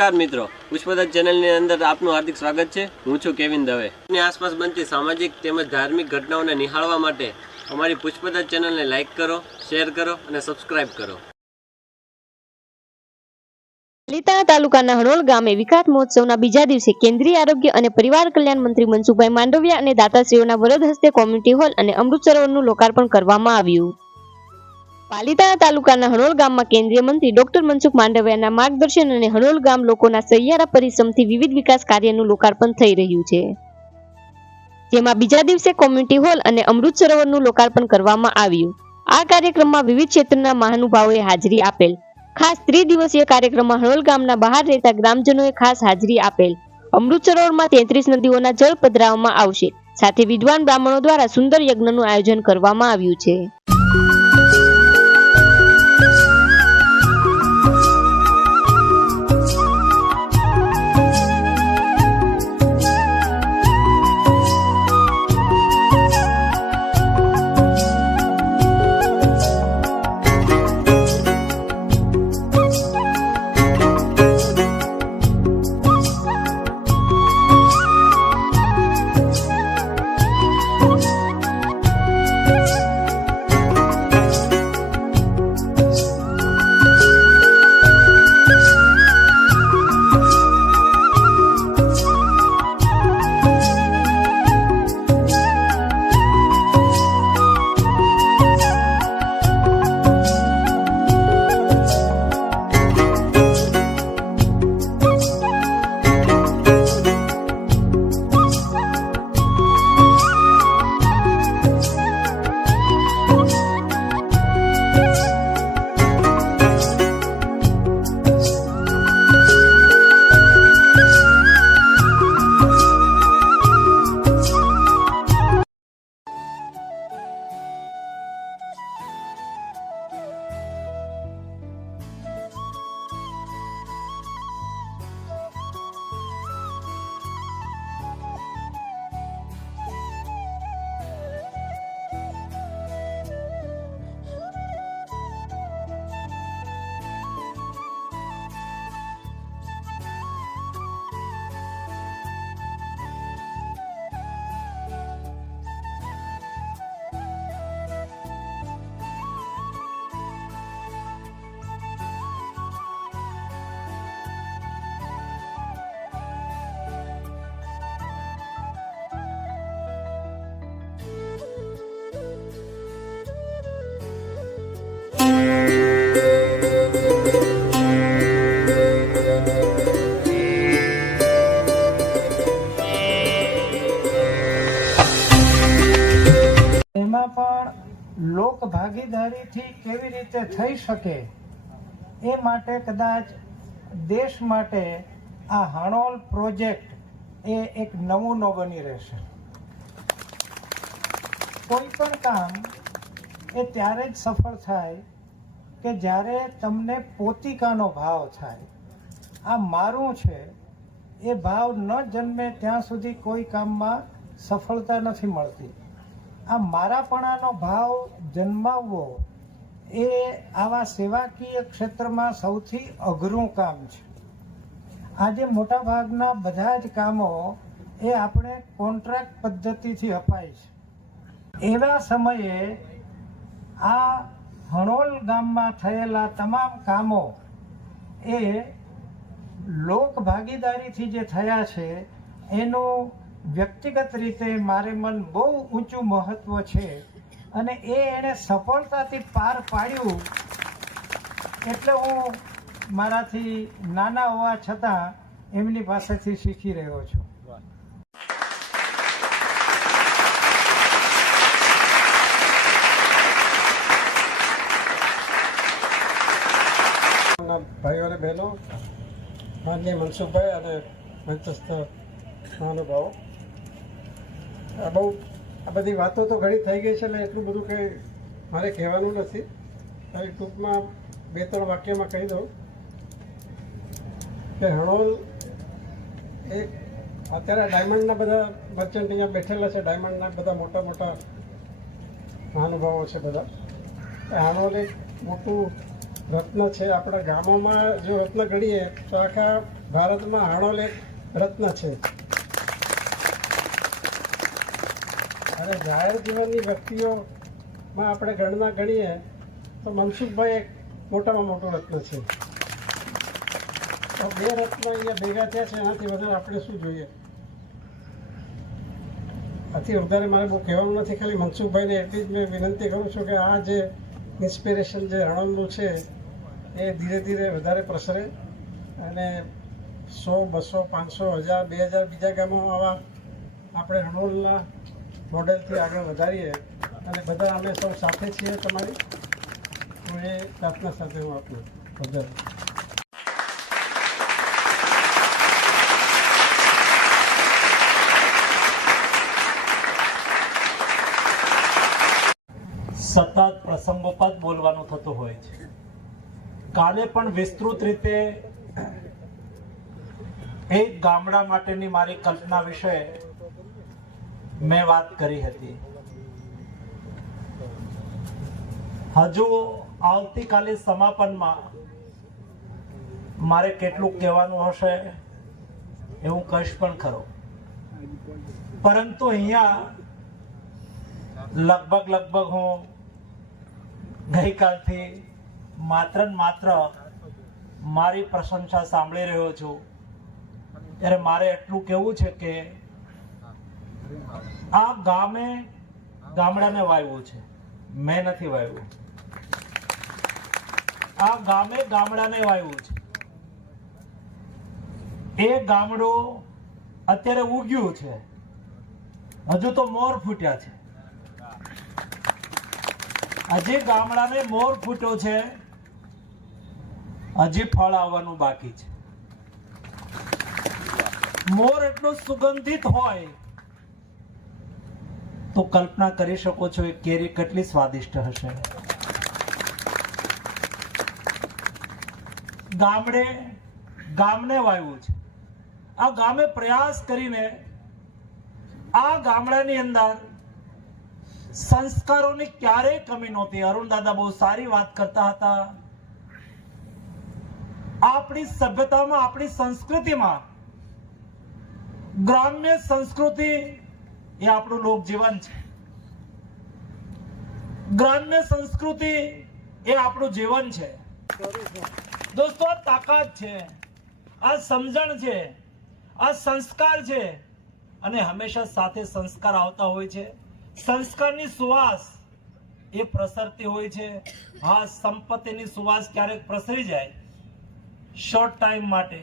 નમસ્કાર મિત્રો, પુષ્પદત્ત ચેનલની અંદર આપનું હાર્દિક સ્વાગત છે। હું છું કેવિન દવે। ની આસપાસ બનતી સામાજિક તેમજ ધાર્મિક ઘટનાઓને નિહાળવા માટે અમારી પુષ્પદત્ત ચેનલને લાઇક કરો, શેર કરો અને સબસ્ક્રાઇબ કરો। પાલીતાણા તાલુકાના હણોલ ગામે વિકાસ મહોત્સવના બીજા દિવસે કેન્દ્રીય આરોગ્ય અને પરિવાર કલ્યાણ મંત્રી મનસુખભાઈ માંડવિયા અને દાતાશ્રીઓના વરદ હસ્તે કોમ્યુનિટી હોલ અને અમૃત સરોવરનું લોકાર્પણ કરવામાં આવ્યું। પાલીતાણા તાલુકાના હણોલ ગામમાં કેન્દ્રીય મંત્રી ડોક્ટર મનસુખ માંડવિયાના માર્ગદર્શન અને હણોલ ગામ લોકોના સહિયારા પરિશ્રમથી વિવિધ વિકાસ કાર્યનું લોકાર્પણ થઈ રહ્યું છે, જેમાં બીજા દિવસે કોમ્યુનિટી હોલ અને અમૃત સરોવરનું લોકાર્પણ કરવામાં આવ્યું। આ કાર્યક્રમમાં વિવિધ ક્ષેત્રના મહાનુભાવોએ હાજરી આપેલ। ખાસ ત્રિદિવસીય કાર્યક્રમમાં હણોલ ગામના બહાર રહેતા ગ્રામજનોએ ખાસ હાજરી આપેલ। અમૃત સરોવરમાં 33 નદીઓના જળ પધરાવવામાં આવશે, સાથે વિદ્વાન બ્રાહ્મણો દ્વારા સુંદર યજ્ઞનું આયોજન કરવામાં આવ્યું છે। એમાં પણ લોક ભાગીદારીથી કેવી રીતે થઈ શકે એ માટે કદાચ દેશ માટે આ હણોલ પ્રોજેક્ટ એ એક નમૂનો બની રહેશે। કોઈ પણ કામ એ ત્યારે જ સફળ થાય કે જ્યારે તમને પોતિકાનો ભાવ થાય। આ મારું છે એ ભાવ ન જન્મે ત્યાં સુધી કોઈ કામમાં સફળતા નથી મળતી। આ મારાપણાનો ભાવ જન્માવવો એ આવા સેવાકીય ક્ષેત્રમાં સૌથી અઘરું કામ છે। આજે મોટાભાગના બધા જ કામો એ આપણે કોન્ટ્રાક્ટ પદ્ધતિથી અપાય છે। એવા સમયે આ હણોલ ગામમાં થયેલા તમામ કામો એ લોક ભાગીદારીથી જે થયા છે એનું વ્યક્તિગત રીતે મારે મન બહુ ઊંચું મહત્વ છે અને એણે સફળતાથી પાર પાડ્યું એટલે હું મારાથી નાના હોવા છતાં એમની પાસેથી શીખી રહ્યો છું। ભાઈઓ અને બહેનો, માનનીય મનસુખભાઈ અને મંચસ્થ મહાનુભાવો, આ બધી વાતો તો ઘણી થઈ ગઈ છે એટલે એટલું બધું કંઈ મારે કહેવાનું નથી। ખાલી ટૂંકમાં 2-3 વાક્યમાં કહી દઉં કે હણોલ એક અત્યારે ડાયમંડના બધા મર્ચન્ટ અહીંયા બેઠેલા છે। ડાયમંડના બધા મોટા મોટા મહાનુભાવો છે બધા। હણોલ એક મોટું રત્ન છે. આપણા ગામોમાં જો રત્ન ગણીએ તો આખા ભારતમાં હાણોલ એક રત્ન છે. અને જાહેર જીવનની વ્યક્તિઓમાં આપણે ગણના ગણીએ તો મનસુખભાઈ એક મોટામાં મોટું રત્ન છે. તો 2 રત્ન અહીંયા ભેગા થયા છે, એનાથી વધારે આપણે શું જોઈએ? આથી વધારે મારે બહુ કહેવાનું નથી. ખાલી મનસુખભાઈને એટલી જ મેં વિનંતી કરું છું કે આ જે ઇન્સ્પિરેશન જે હણોલનું છે એ ધીરે ધીરે વધારે પ્રસરે અને 100, 200, 500, 1000, 2000 બીજા ગામો આવા આપણે હણોલના મોડેલથી આગળ વધારીએ અને બધા અમે સૌ સાથે છીએ તમારી. તો એ પ્રાર્થના સાથે હું આપને વધારું. સતત પ્રસંગોપાત બોલવાનું થતું હોય છે. કાલે પણ વિસ્તૃત રીતે એક ગામડા માટેની મારી કલ્પના વિશે મેં વાત કરી હતી. હજુ આવતીકાલે સમાપનમાં મારે કેટલું કહેવાનું હશે એ હું કહીશ પણ ખરો, પરંતુ અહીંયા લગભગ હું ગઈકાલથી માત્ર ને માત્ર મારી પ્રશંસા સાંભળી રહ્યો છું. ત્યારે મારે એટલું કહેવું છે કે આ ગામડાને વાવ્યું છે, મેં નથી વાવ્યું. આ ગામડાને વાવ્યું છે. એ ગામડું અત્યારે ઉગ્યું છે, હજુ તો મોર ફૂટ્યા છે. હજી ગામડાને મોર ફૂટ્યો છે, હજી ફળ આવવાનું બાકી છે. મોર એટલું સુગંધિત હોય તો કલ્પના કરી શકો છો એ કેરી કેટલી સ્વાદિષ્ટ હશે. ગામને વાવ્યું છે. આ ગામે પ્રયાસ કરીને આ ગામડાની અંદર સંસ્કારોની ક્યારેય કમી નહોતી. અરુણ દાદા બહુ સારી વાત કરતા હતા. આપણી સભ્યતામાં, આપણી સંસ્કૃતિમાં ગ્રામ્ય સંસ્કૃતિ એ આપણું લોકજીવન છે. ગ્રામ્ય સંસ્કૃતિ એ આપણું જીવન છે. દોસ્તો, આ તાકાત છે, આ સમજણ છે, આ સંસ્કાર છે. અને હંમેશા સાથે સંસ્કાર આવતા હોય છે. સંસ્કારની સુવાસ એ પ્રસરતી હોય છે. હા, સંપત્તિની સુવાસ ક્યારેક પ્રસરી જાય શોર્ટ ટાઈમ માટે,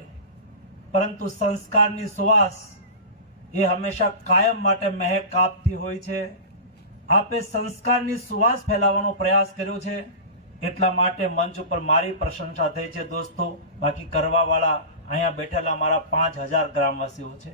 પરંતુ સંસ્કારની સુવાસ એ હંમેશા કાયમ માટે મહેક આપતી હોય છે. આપે સંસ્કારની સુવાસ ફેલાવવાનો પ્રયાસ કર્યો છે, એટલા માટે મંચ ઉપર મારી પ્રશંસા થઈ છે દોસ્તો. બાકી કરવા વાળા અહીંયા બેઠેલા મારા 5000 ગ્રામવાસીઓ છે.